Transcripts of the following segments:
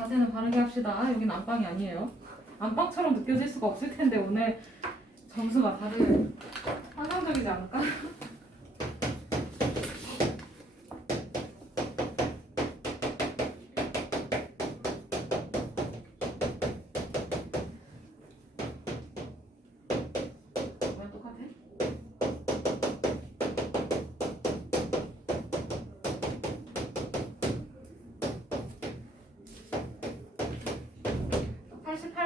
자세는 바르게 합시다. 여긴 안방이 아니에요. 안방처럼 느껴질 수가 없을 텐데 오늘 점수가 다들 환상적이지 않을까? 왜 똑같아?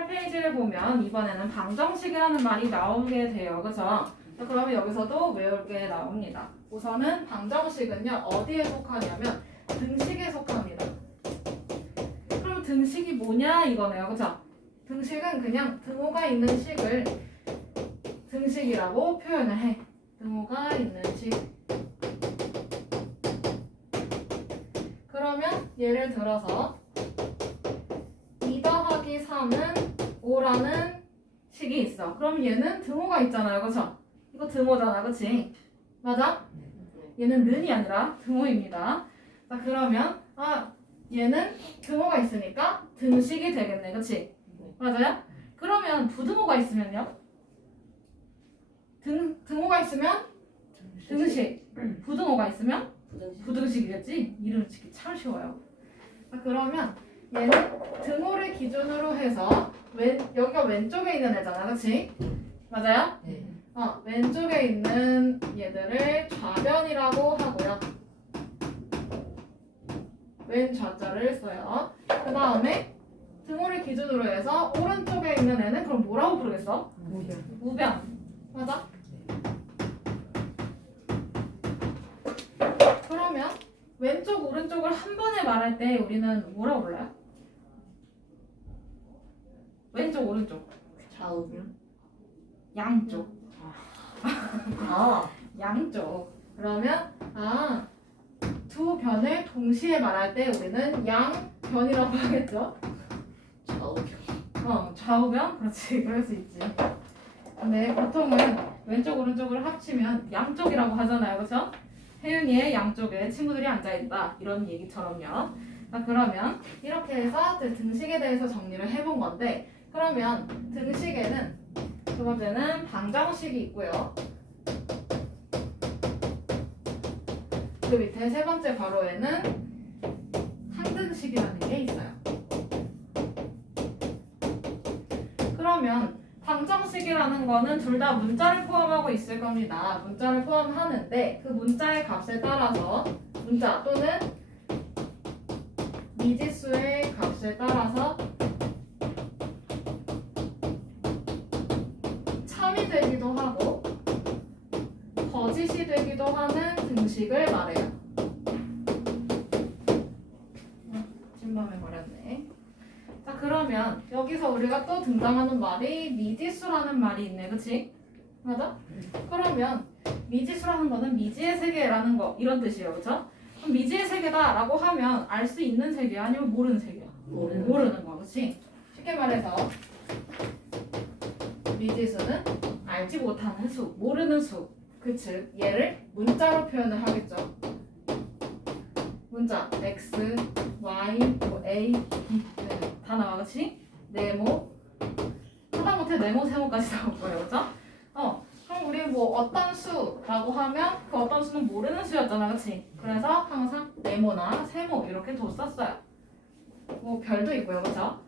페이지를 보면 이번에는 방정식이라는 말이 나오게 돼요. 그죠? 그러면 여기서도 외울 게 나옵니다. 우선은 방정식은요. 어디에 속하냐면 등식에 속합니다. 그럼 등식이 뭐냐 이거네요. 그죠? 등식은 그냥 등호가 있는 식을 등식이라고 표현을 해. 등호가 있는 식. 그러면 예를 들어서 2 더하기 3은 5라는 식이 있어. 그럼 얘는 등호가 있잖아요. 그쵸? 이거 등호잖아. 그치? 맞아? 얘는 는이 아니라 등호입니다. 자, 그러면 얘는 등호가 있으니까 등식이 되겠네. 그치? 맞아요? 그러면 부등호가 있으면요? 등호가 있으면 등식. 부등호가 있으면 부등식이겠지? 이름 짓기 참 쉬워요. 자, 그러면 얘는 등호를 기준으로 해서 여기가 왼쪽에 있는 애잖아. 그치? 맞아요? 네. 왼쪽에 있는 얘들을 좌변이라고 하고요. 왼 좌자를 써요. 그 다음에 등호를 기준으로 해서 오른쪽에 있는 애는 그럼 뭐라고 부르겠어? 우변. 맞아? 그러면 왼쪽 오른쪽을 한 번에 말할 때 우리는 뭐라고 불러요? 왼쪽 오른쪽 좌우면? 양쪽 아, 양쪽. 그러면 두 변을 동시에 말할 때 우리는 양변이라고 하겠죠? 좌우면. 좌우변? 그렇지. 그럴 수 있지. 근데 보통은 왼쪽 오른쪽을 합치면 양쪽이라고 하잖아요. 그렇죠? 혜윤이의 양쪽에 친구들이 앉아있다. 이런 얘기처럼요. 자, 그러면 이렇게 해서 등식에 대해서 정리를 해본 건데, 그러면 등식에는 두 번째는 방정식이 있고요. 그 밑에 세 번째 괄호에는 항등식이라는 게 있어요. 그러면 방정식이라는 거는 둘 다 문자를 포함하고 있을 겁니다. 문자를 포함하는데 그 문자의 값에 따라서 문자 또는 미지수의 값에 따라서 참이 되기도 하고 거짓이 되기도 하는 등식을 말해요. 진밤에 버렸네. 자, 그러면 여기서 우리가 또 등장하는 말이 미지수라는 말이 있네. 그치? 맞아? 그러면 미지수라는 거는 미지의 세계라는 거 이런 뜻이에요. 그쵸? 그럼 미지의 세계다라고 하면 알 수 있는 세계야? 아니면 모르는 세계야? 모르는 거. 그치? 쉽게 말해서 미지수는 알지 못하는 수, 모르는 수. 즉 얘를 문자로 표현을 하겠죠. 문자 x, y, a, b 다 나와. 그치? 네모 하다못해 네모 세모까지 나올 거예요. 그쵸? 그럼 우리 뭐 어떤 수라고 하면 그 어떤 수는 모르는 수였잖아. 그치? 그래서 항상 네모나 세모 이렇게 뒀었어요. 뭐 별도 있고요. 그쵸?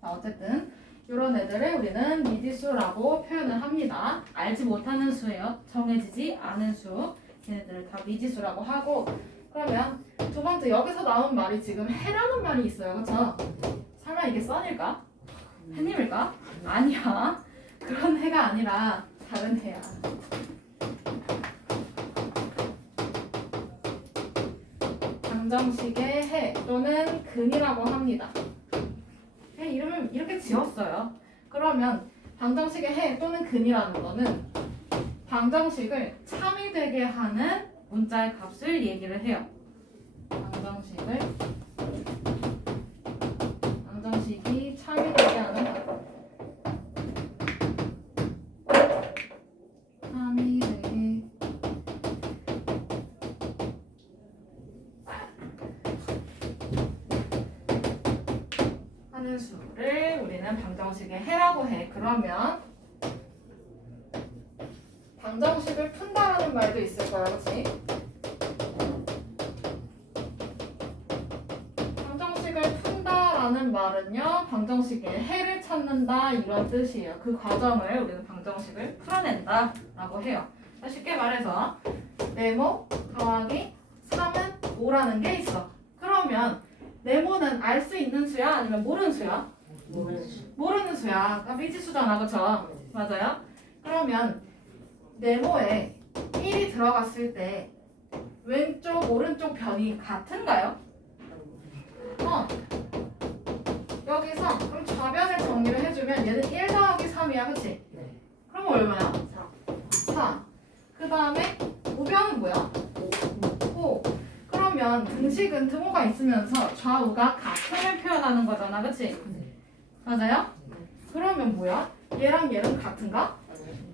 자, 어쨌든 이런 애들을 우리는 미지수라고 표현을 합니다. 알지 못하는 수예요. 정해지지 않은 수. 걔네들을 다 미지수라고 하고, 그러면 두 번째 여기서 나온 말이 지금 해라는 말이 있어요. 그렇죠? 설마 이게 써니일까? 해님일까? 아니야. 그런 해가 아니라 다른 해야. 방정식의 해 또는 근이라고 합니다. 이름을 이렇게 지었어요. 그러면 방정식의 해 또는 근이라는 거는 방정식을 참이 되게 하는 문자의 값을 얘기를 해요. 방정식이 참이 되게 하는 값. 참이 되게 하는 수를 우리는 방정식의 해라고 해. 그러면 방정식을 푼다라는 말도 있을 거야, 그렇지? 방정식을 푼다라는 말은요, 방정식의 해를 찾는다 이런 뜻이에요. 그 과정을 우리는 방정식을 풀어낸다라고 해요. 쉽게 말해서 네모 더하기 3은 5라는 게 있어. 그러면 네모는 알 수 있는 수야? 아니면 모르는 수야? 모르는 수야. 그러니까 미지수잖아, 그쵸? 맞아요? 그러면 네모에 1이 들어갔을 때 왼쪽, 오른쪽 변이 같은가요? 여기서 그럼 좌변을 정리를 해주면 얘는 1 더하기 3이야, 그치? 그럼 얼마야? 4. 그 다음에 우변은 뭐야? 5. 그러면 등식은 등호가 있으면서 좌우가 같음을 표현하는 거잖아, 그치? 맞아요? 그러면 뭐야? 얘랑 얘는 같은가?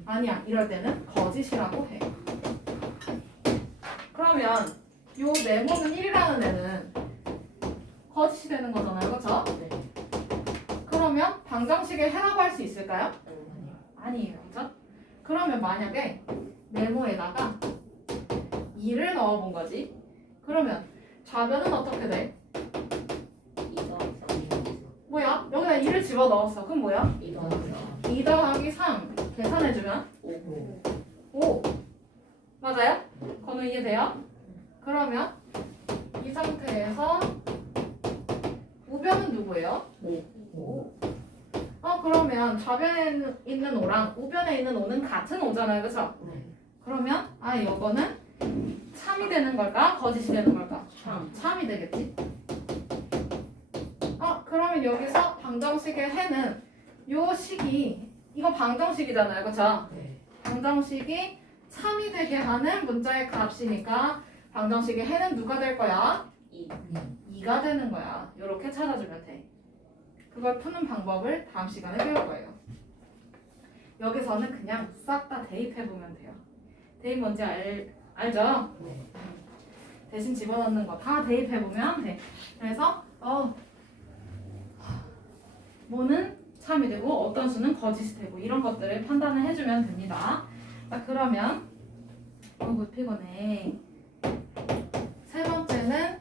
아니야. 이럴 때는 거짓이라고 해. 그러면 요 네모는 1이라는 애는 거짓이 되는 거잖아요, 그쵸? 그러면 방정식의 해라고 할 수 있을까요? 아니에요, 그쵸? 그러면 만약에 네모에다가 2를 넣어본 거지. 그러면 좌변은 어떻게 돼? 뭐야? 여기다 2를 집어넣었어. 그럼 뭐야? 2 더하기 3 계산해주면 5. 맞아요? 건우 이해돼요? 그러면 이 상태에서 우변은 누구예요? 5. 그러면 좌변에 있는 5랑 우변에 있는 5는 같은 5잖아요, 그쵸? 그러면 이거는 참이 되는 걸까? 거짓이 되는 걸까? 참이 되겠지? 그러면 여기서 방정식의 해는 요 식이 이거 방정식이잖아요, 그쵸? 방정식이 참이 되게 하는 문자의 값이니까 방정식의 해는 누가 될 거야? 2가 되는 거야. 이렇게 찾아주면 돼. 그걸 푸는 방법을 다음 시간에 배울 거예요. 여기서는 그냥 싹 다 대입해보면 돼요. 대입 뭔지 알죠? 대신 집어넣는 거 다 대입해보면 돼. 그래서 뭐는 참이 되고 어떤 수는 거짓이 되고 이런 것들을 판단을 해주면 됩니다. 자, 그러면 피곤해. 세 번째는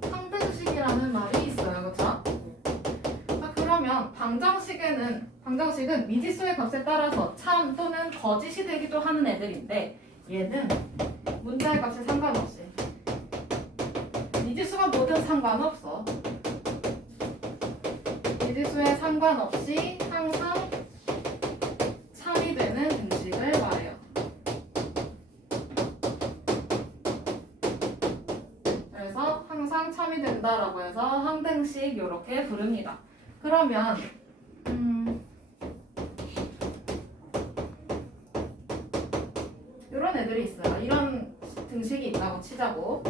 상등식이라는 말이 있어요, 그렇죠? 그러면 방정식은 미지수의 값에 따라서 참 또는 거짓이 되기도 하는 애들인데 얘는 문자의 값에 상관없이 미지수가 뭐든 상관없어. 미지수에 상관없이 항상 참이 되는 등식을 말해요. 그래서 항상 참이 된다라고 해서 항등식 이렇게 부릅니다. 그러면 이런 애들이 있어요. 이런 등식이 있다고 치자고.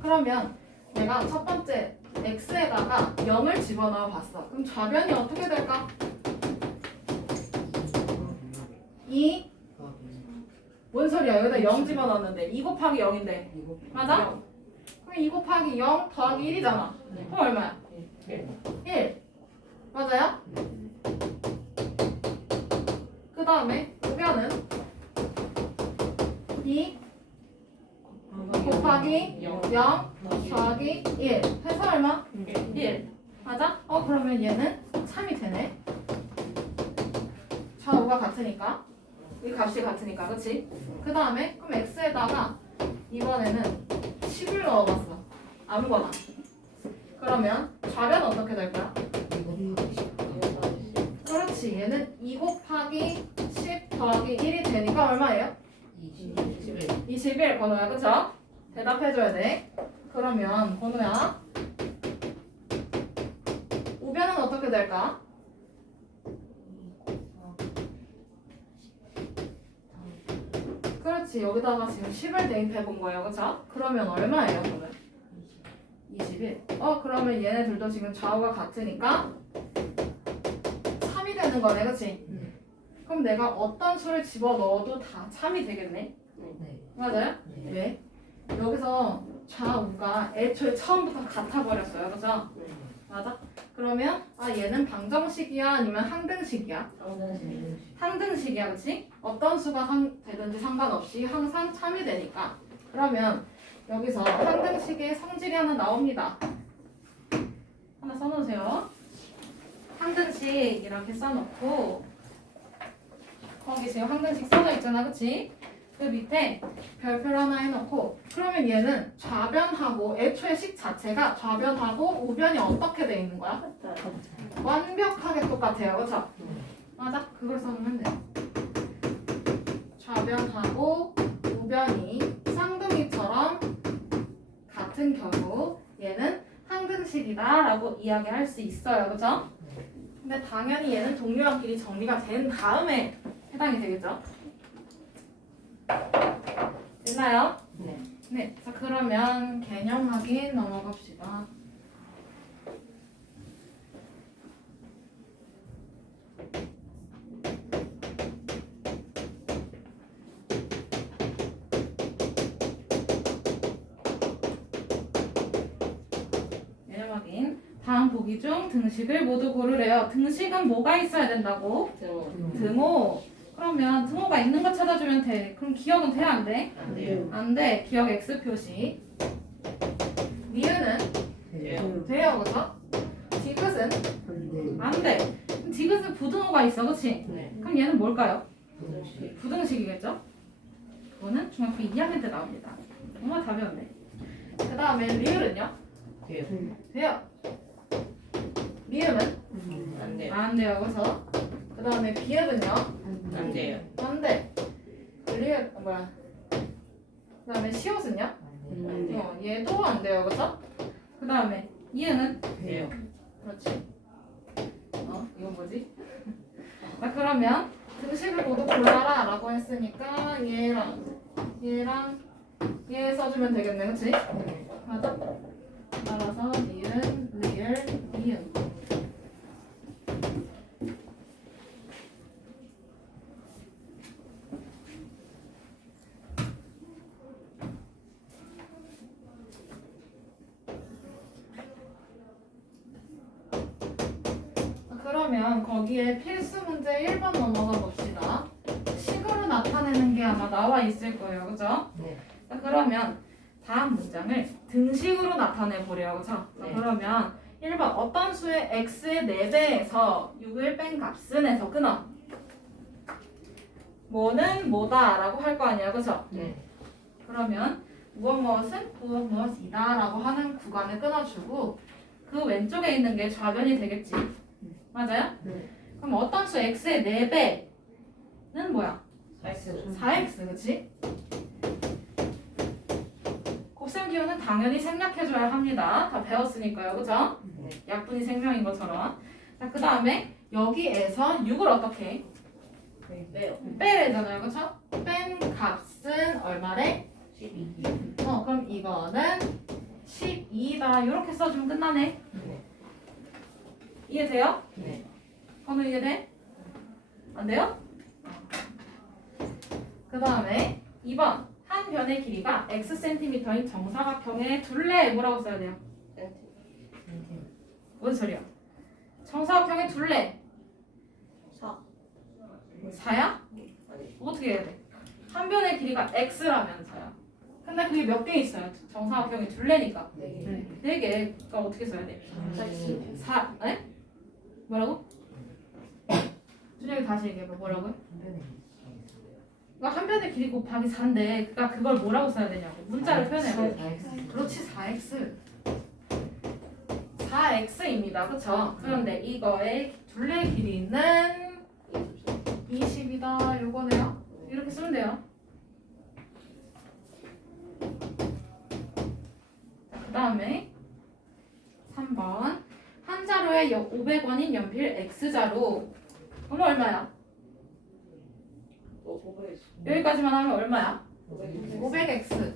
그러면 내가 첫 번째 x에다가 0을 집어넣어 봤어. 그럼 좌변이 어떻게 될까? 2. 뭔 소리야? 여기다 0 집어넣었는데 2 곱하기 0인데 맞아? 그럼 2 곱하기 0 더하기 1이잖아. 그럼 얼마야? 1. 맞아요? 그 다음에 우변은 2 곱하기 0 더하기 1 해서 얼마? 1. 맞아? 그러면 얘는 참이 되네. 좌우가 같으니까 이 값이 같으니까, 그치? 그 다음에 그럼 x에다가 이번에는 10을 넣어봤어. 아무거나. 그러면 좌변 어떻게 될 거야? 그렇지. 얘는 2 곱하기 10 더하기 1이 되니까 얼마예요? 21 건우야, 그쵸? 대답해줘야 돼. 그러면 건우야 우변은 어떻게 될까? 그렇지. 여기다가 지금 10을 대입해본 거예요, 그쵸? 그러면 얼마예요, 건우? 21. 그러면 얘네 둘도 지금 좌우가 같으니까 3이 되는 거네, 그치? 그럼 내가 어떤 수를 집어넣어도 다 참이 되겠네? 맞아요? 왜? 여기서 좌우가 애초에 처음부터 같아 버렸어요. 그죠? 맞아? 그러면 얘는 방정식이야 아니면 항등식이야? 항등식이야, 그치? 어떤 수가 되든지 상관없이 항상 참이 되니까. 그러면 여기서 항등식의 성질이 하나 나옵니다. 하나 써놓으세요. 항등식 이렇게 써놓고 거기 지금 항등식 써져 있잖아, 그치? 그 밑에 별표를 하나 해놓고 그러면 얘는 좌변하고 애초에 식 자체가 좌변하고 우변이 어떻게 돼 있는 거야? 완벽하게 똑같아요, 그쵸? 맞아? 그걸 써놓으면 돼. 좌변하고 우변이 쌍둥이처럼 같은 경우 얘는 항등식이다 라고 이야기할 수 있어요, 그쵸? 근데 당연히 얘는 동류랑끼리 정리가 된 다음에 해당이 되겠죠? 됐나요? 네. 자, 그러면 개념 확인 넘어갑시다. 개념 확인. 다음 보기 중 등식을 모두 고르래요. 등식은 뭐가 있어야 된다고? 등호. 그러면 등호가 있는 거 찾아주면 돼. 그럼 기억은 돼, 안 돼? 안 돼. 기억 X 표시. 니은은 돼요, 그죠? 디귿은 안 돼. 디귿은 부등호가 있어, 그치? 그럼 얘는 뭘까요? 부등식이겠죠? 그거는 중학교 2학년 때 나옵니다. 엄마 다 배웠네. 그 다음에 리을은요? 돼요. 리음은? 안 돼요, 그래서 그 다음에 비읍은요? 안 돼요. 안 돼. 리을 뭐야? 그 다음에 시옷은요? 얘도 안 돼요, 그죠? 그 다음에 이응은? 돼요. 그렇지. 이건 뭐지? 자, 그러면 등식을 모두 골라라 라고 했으니까 얘랑 얘 써주면 되겠네, 그치? 맞아? 따라서 니은, 리을, 이응. 그러면 거기에 필수 문제 1번 넘어가 봅시다. 식으로 나타내는 게 아마 나와 있을 거예요, 그죠? 자, 그러면 다음 문장을 등식으로 나타내 보래요, 그죠? 자, 그러면 1번 어떤 수의 x의 4배에서 6을 뺀 값은에서 끊어. 뭐는 뭐다 라고 할 거 아니야, 그죠? 그러면 무엇무엇은 무엇무엇이다 라고 하는 구간을 끊어주고 그 왼쪽에 있는 게 좌변이 되겠지. 맞아요? 그럼 어떤 수 x의 4배는 뭐야? 4x, 그치? 곱셈 기호는 당연히 생략해줘야 합니다. 다 배웠으니까요, 그죠? 약분이 생명인 것처럼. 자, 그 다음에 여기에서 6을 어떻게 해? 빼래잖아요, 그쵸? 뺀 값은 얼마래? 12. 그럼 이거는 12다. 이렇게 써주면 끝나네. 이해돼요? 네. 건우 이해돼? 안 돼요? 그 다음에 2번 한 변의 길이가 xcm인 정사각형의 둘레 뭐라고 써야 돼요? 뭔 소리야? 정사각형의 둘레 4야? 어떻게 해야 돼? 한 변의 길이가 x라면 4야. 근데 그게 몇 개 있어요? 정사각형의 둘레니까 4개. 그러니까 어떻게 써야 돼? 4, 네? 뭐라고? 준혁이 다시 얘기해봐. 뭐라고요? 그러니까 한 변의 길이 곱하기 4인데 그러니까 그걸 뭐라고 써야 되냐고. 문자를 표현해봐. 그렇지, 4x. 4x입니다. 그쵸? 그런데 이거의 둘레 길이는 20이다. 요거네요. 이렇게 쓰면 돼요. 그 다음에 3번 한 자루에 500원인 연필 X자루. 그럼 얼마야? 여기까지만 하면 얼마야? 500X.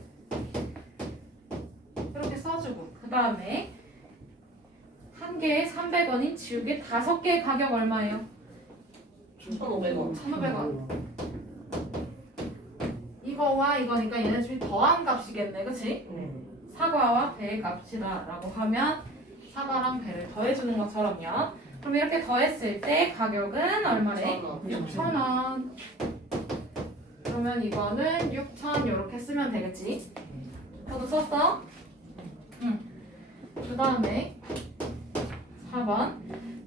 이렇게 써주고 그 다음에 한 개에 300원인 지우개 5개의 가격 얼마예요? 1,500원. 1,500원. 이거와 이거니까 얘네 둘이 더한 값이겠네, 그치? 사과와 배의 값이다 라고 하면 사과랑 배를 더해주는 것처럼요. 그럼 이렇게 더했을 때 가격은 얼마래? 6,000원. 그러면 이거는 6,000 이렇게 쓰면 되겠지? 저도 썼어? 응. 그 다음에 4번.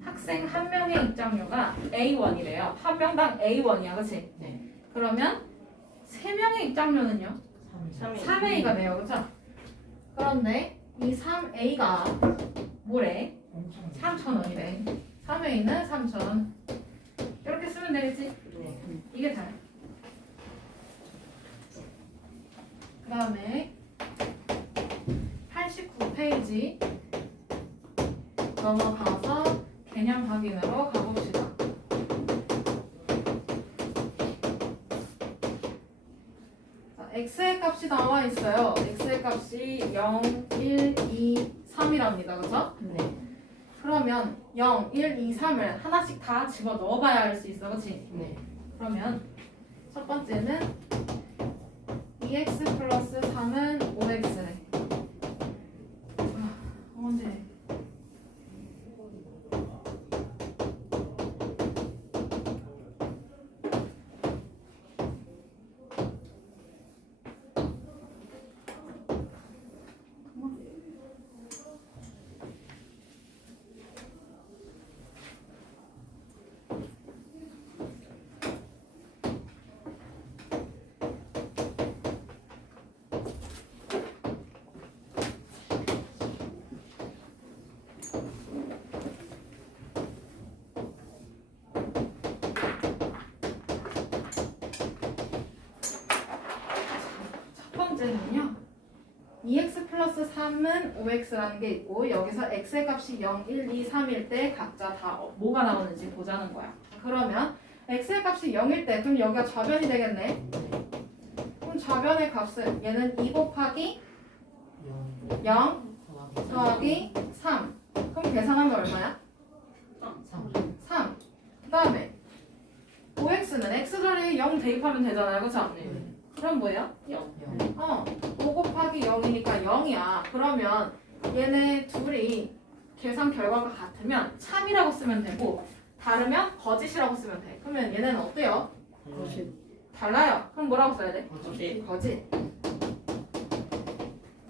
학생 한 명의 입장료가 A1이래요. 한 명당 A1이야, 그치? 네. 그러면 3명의 입장료는요? 3A가 돼요, 그쵸? 그런데 이 3A가 뭐래? 3,000원이래. 3A는 3,000원. 이렇게 쓰면 되겠지? 네. 이게 다야. 그 다음에 89페이지 넘어가서 개념 확인으로 가봅시다. 자, x의 값이 나와 있어요. x의 값이 0, 1, 2, 3이랍니다. 그죠? 네. 그러면 0, 1, 2, 3을 하나씩 다 집어 넣어봐야 할 수 있어. 그치? 네. 그러면 첫 번째는 2x 플러스 3은 5x래. 언제? 첫 번째는요. 2x 플러스 3은 5x라는 게 있고 여기서 x의 값이 0, 1, 2, 3일 때 각자 다 뭐가 나오는지 보자는 거야. 그러면 x의 값이 0일 때 그럼 여기가 좌변이 되겠네. 그럼 좌변의 값은 얘는 2 곱하기 0 더하기 3. 그럼 계산하면 얼마야? 3. 그 다음에 5x는 x 자리에 0 대입하면 되잖아요. 그쵸? 그럼 뭐예요? 5 곱하기 0이니까 0이야. 그러면 얘네 둘이 계산 결과가 같으면 참이라고 쓰면 되고 다르면 거짓이라고 쓰면 돼. 그러면 얘네는 어때요? 달라요. 그럼 뭐라고 써야 돼? 거짓.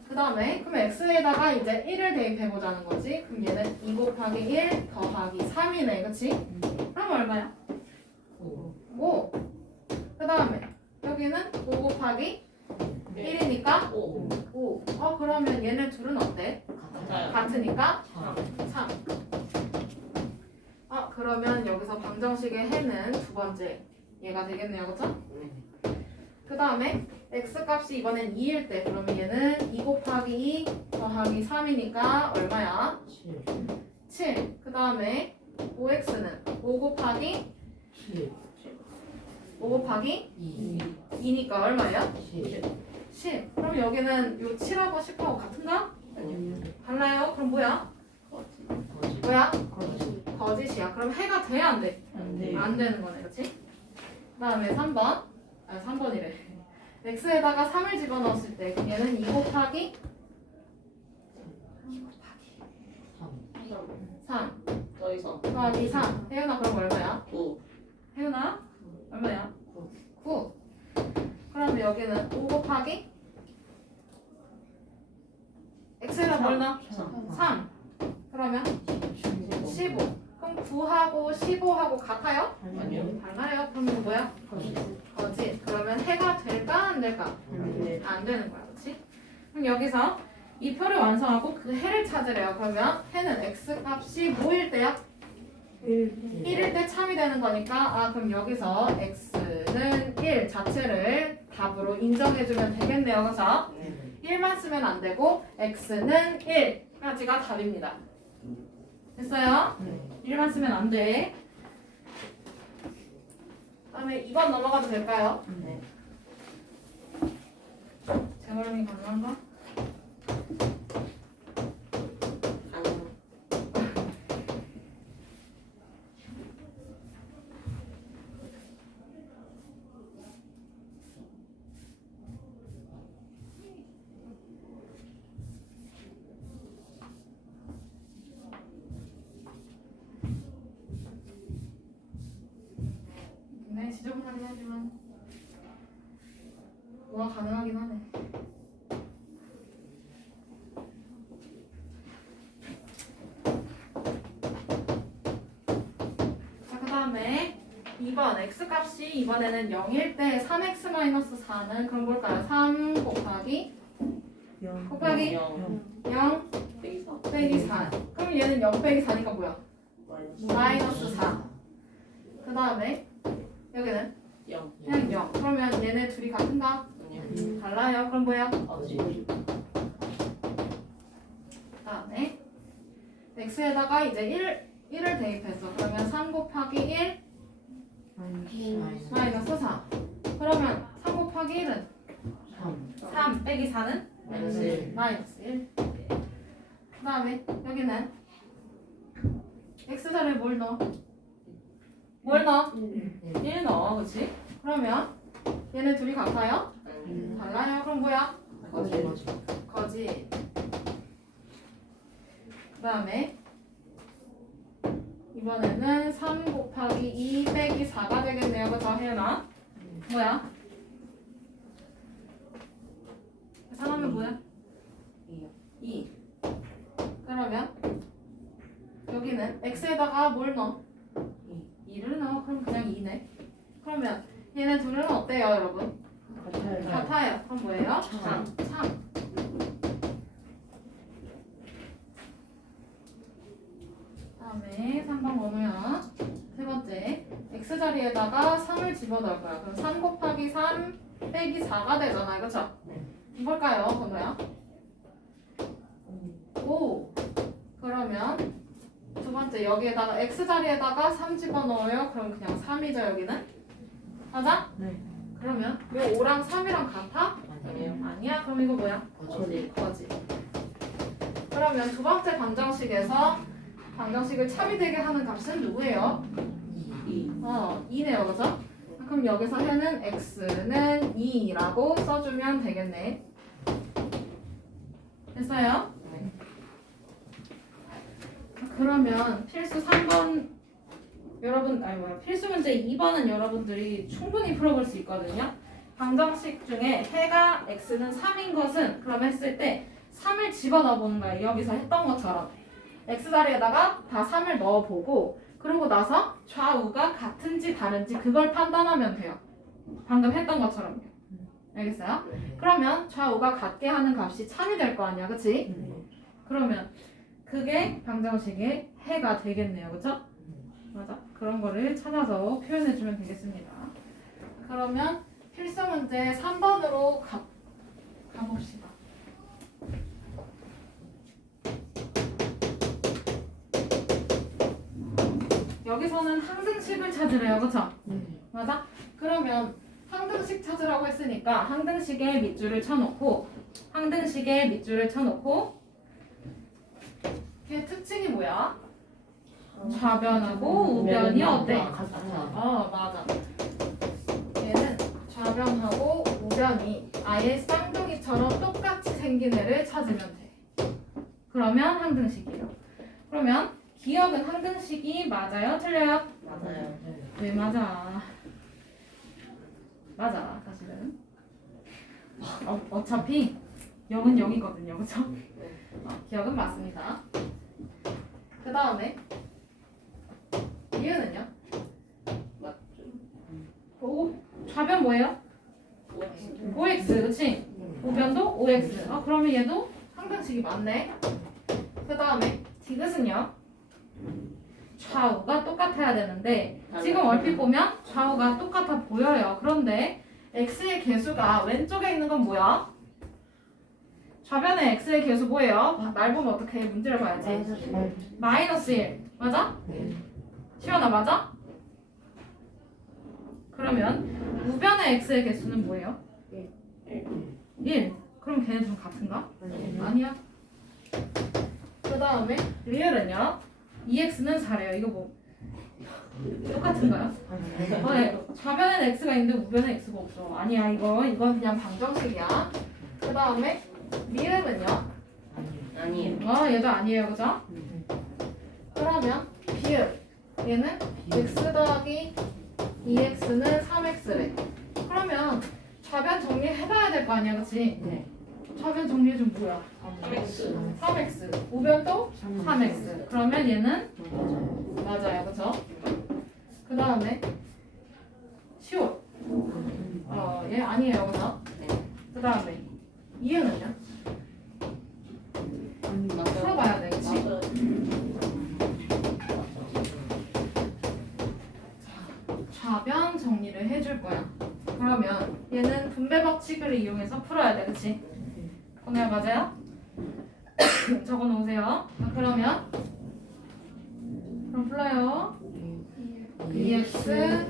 그 다음에 그럼 x에다가 이제 1을 대입해보자는 거지. 그럼 얘는 2 곱하기 1 더하기 3이네. 그치? 그럼 얼마야? 5. 그 다음에 여기는 5 곱하기 1이니까 5. 그러면 얘네 둘은 어때? 같으니까 3. 그러면 여기서 방정식의 해는 두 번째 얘가 되겠네요. 그쵸? 그 다음에 x 값이 이번엔 2일 때 그러면 얘는 2 곱하기 2 더하기 3이니까 얼마야? 7. 그 다음에 5x는 5 곱하기 2니까 얼마예요? 10. 그럼 여기는 요 7하고 10하고 같은가? 달라요? 그럼 뭐야? 뭐야? 거짓이야. 그럼 해가 돼야 안 돼? 안 되는 거네. 그치? 그 다음에 3번. 3번이래. x에다가 3을 집어넣었을 때 얘는 2 곱하기 3 더하기 3. 혜윤아 그럼 얼마야? 혜윤아 얼마야? 9. 그럼 여기는 5 곱하기 x에다 뭘 넣어? 3. 그러면 15. 그럼 9하고 15하고 같아요? 달라요. 그러면 뭐야? 거짓. 그러면 해가 될까 안 될까? 안 되는 거야. 그렇지? 그럼 여기서 이 표를 완성하고 그 해를 찾으래요. 그러면 해는 x 값이 뭐일 때야? 1일 때 참이 되는 거니까 그럼 여기서 x는 1 자체를 답으로 인정해주면 되겠네요. 그래서 1만 쓰면 안 되고 x는 1까지가 답입니다. 됐어요? 1만 쓰면 안 돼. 그다음에 2번 넘어가도 될까요? 재활용이 가능한가? 다양하긴 하네. 자, 그 다음에 2번 x값이 이번에는 0일 때 3x-4는 그럼 뭘까요? 3 곱하기 곱하기 0 0 빼기서 빼기 4. 그럼 얘는 0 빼기 4니까 뭐야? 마이너스 4. 그 다음에 여기는 0 그냥 0. 그러면 얘네 둘이 같은가? 아니요. 달라요. 그럼 뭐야? 거지. 그 다음에 x에다가 이제 1을 대입했어. 그러면 3 곱하기 1 마이너스 4. 그러면 3 곱하기 1은 3 빼기 4는 마이너스 1. 마이너스 1. 그 다음에 여기는 x자리에 뭘 넣어? 뭘 넣어? 1 넣어. 그치? 그러면 얘네 둘이 같아요? 달라요. 그럼 뭐야? 거지. 거지. 그 다음에 이번에는 3 곱하기 2 빼기 4가 되겠네요. 그죠? 혜연아? 뭐야? 계산하면 뭐야? 2. 그러면 여기는 x에다가 뭘 넣어? 2를 넣어. 그럼 그냥 2네. 그러면 얘네 둘은 어때요, 여러분? 같아요. 그럼 뭐예요? 3. 3. 다음에 3번 번호야. 세 번째. x자리에다가 3을 집어넣을 거야. 그럼 3 곱하기 3 빼기 4가 되잖아요. 그쵸? 뭘까요, 번호야? 5. 그러면 두 번째 여기에다가 x자리에다가 3 집어넣어요. 그럼 그냥 3이죠, 여기는? 맞아? 네. 그러면 요 5랑 3이랑 같아? 아니요. 아니야? 그럼 이거 뭐야? 거지. 거지. 그러면 두 번째 방정식에서 방정식을 차비되게 하는 값은 누구예요? 2네요. 그죠? 그럼 여기서 현은 x는 2라고 써주면 되겠네. 됐어요? 네. 그러면 필수 3번 여러분 필수 문제 2번은 여러분들이 충분히 풀어볼 수 있거든요. 방정식 중에 해가 x는 3인 것은 그럼 했을 때 3을 집어넣어 보는 거예요. 여기서 했던 것처럼 x자리에다가 다 3을 넣어보고 그러고 나서 좌우가 같은지 다른지 그걸 판단하면 돼요. 방금 했던 것처럼요. 알겠어요? 그러면 좌우가 같게 하는 값이 참이 될 거 아니야. 그치? 그러면 그게 방정식의 해가 되겠네요. 그쵸? 맞아. 그런 거를 찾아서 표현해주면 되겠습니다. 그러면 필수 문제 3번으로 가봅시다. 여기서는 항등식을 찾으래요. 그쵸? 맞아? 그러면 항등식 찾으라고 했으니까 항등식에 밑줄을 쳐놓고 항등식에 밑줄을 쳐놓고 걔 특징이 뭐야? 좌변하고 우변이 어때? 맞아. 얘는 좌변하고 우변이 아예 쌍둥이처럼 똑같이 생긴 애를 찾으면 돼. 그러면 항등식이에요. 그러면 기억은 항등식이 맞아요? 틀려요? 맞아요. 왜 맞아? 맞아, 사실은. 어차피 0은 0이거든요. 그쵸? 기억은 맞습니다. 그 다음에 이유는요? 맞죠. 좌변 뭐예요? 5x, 그치? 우변도 5x. 그러면 얘도 항등식이 맞네. 그 다음에 디귿은요? 좌우가 똑같아야 되는데 지금 얼핏 보면 좌우가 똑같아 보여요. 그런데 x의 개수가 왼쪽에 있는 건 뭐야? 좌변의 x의 개수 뭐예요? 날 보면 어떻게 문제를 봐야지. 마이너스 1. 맞아? 시원아 맞아? 그러면 우변의 x의 개수는 뭐예요? 1. 그럼 걔네 좀 같은가? 아니야. 그 다음에 리을은요? 2x는 4래요. 이거 뭐 똑같은가요? 네. 좌변엔 x가 있는데 우변엔 x가 없어. 아니야 이건 그냥 방정식이야. 그 다음에 미음은요? 아니에요. 얘도 아니에요. 그죠? 그러면 비읍 얘는 x 더하기 2x는 3x래. 그러면 좌변 정리해봐야 될 거 아니야, 그치? 네. 좌변 정리해주면 뭐야? 3x. 3x. 우변도 3x. 그러면 얘는 맞아요, 그쵸? 그 다음에 쉬워. 얘 아니에요, 그쵸? 네. 그 다음에 이해는요? 풀어봐야 돼, 그치? 맞아요. 좌변 정리를 해줄 거야. 그러면 얘는 분배 법칙을 이용해서 풀어야 돼, 그치? 오늘 맞아요? 적어 놓으세요. 그러면 그럼 풀어요. 2x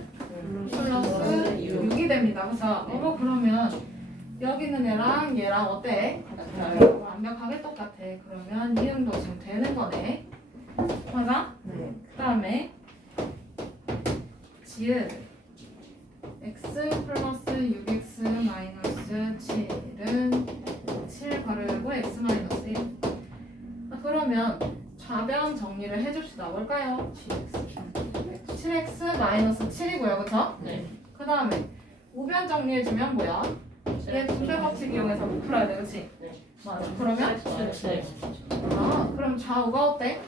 플러스 6이 됩니다. 그래서 그러면 여기 있는 얘랑 얘랑 어때? 완벽하게 똑같아. 그러면 이응도 지금 되는 거네. 맞아? 네. 그 다음에 지읒 x 플러스 6x 마이너스 7은 7 괄호열고 x 마이너스 1. 그러면 좌변 정리를 해줍시다. 뭘까요? 7x 마이너스 7이고요. 그쵸? 네. 그 다음에 우변 정리해주면 뭐야? 얘 분배 법칙 이용해서 풀어야 돼. 그치? 네. 맞아. 그러면 그럼 좌우가 어때?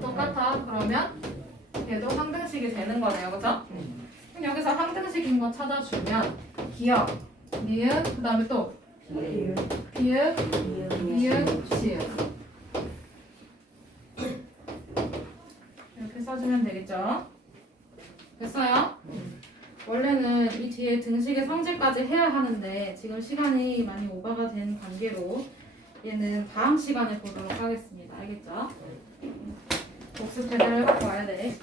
똑같아. 그러면 얘도 항등식이 되는 거네요. 그쵸? 그럼 여기서 항등식인 거 찾아주면 기억, 니은, 그 다음에 또 비읍, 니은, 시읍 이렇게 써주면 되겠죠? 됐어요? 원래는 이 뒤에 등식의 성질까지 해야 하는데 지금 시간이 많이 오버가 된 관계로 얘는 다음 시간에 보도록 하겠습니다. 알겠죠? 복습 제대로 해갖고 와야 돼.